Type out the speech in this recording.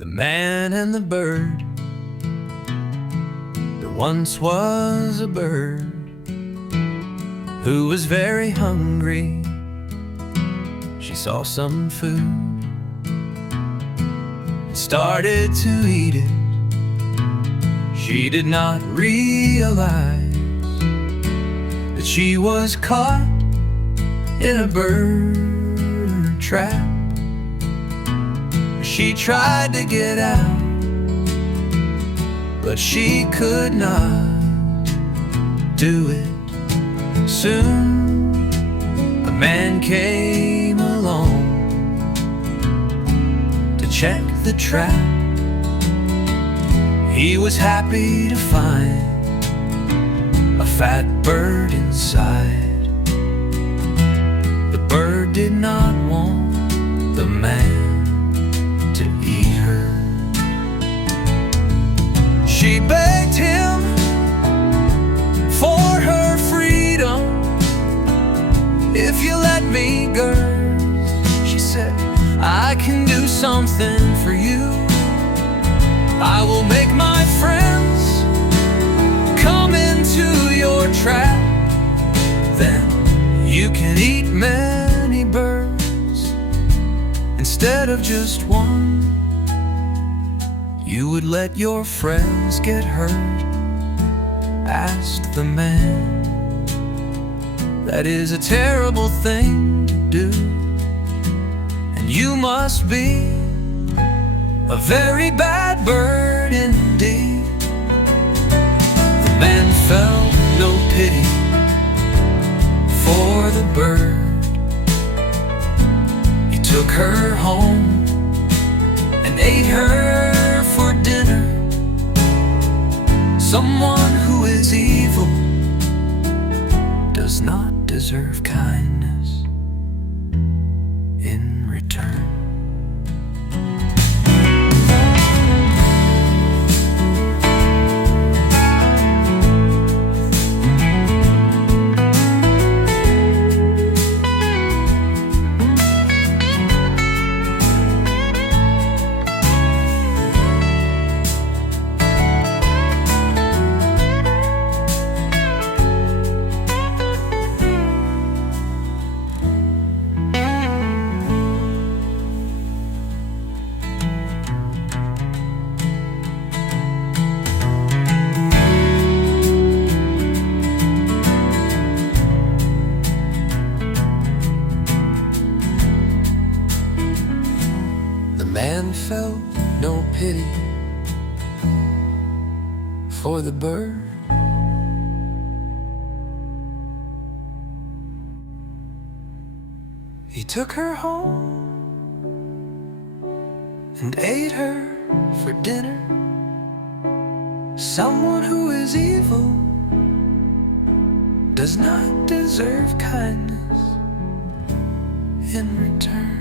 The man and the bird. There once was a bird who was very hungry. She saw some food and started to eat it. She did not realize that she was caught in a bird trap. She tried to get out, but she could not do it. Soon a man came along to check the trap. He was happy to find a fat bird inside. The bird did not want the man to eat her. She begged him for her freedom. If you let me, girls, she said, I can do something for you. I will make my friends come into your trap. Then you can eat many birds instead of just one. You would let your friends get hurt, asked the man. That is a terrible thing to do, and you must be a very bad bird indeed. The man felt no pity for the bird. He took her home and ate her for dinner. Someone who is evil does not deserve kindness in return. The man felt no pity for the bird. He took her home and ate her for dinner. Someone who is evil does not deserve kindness in return.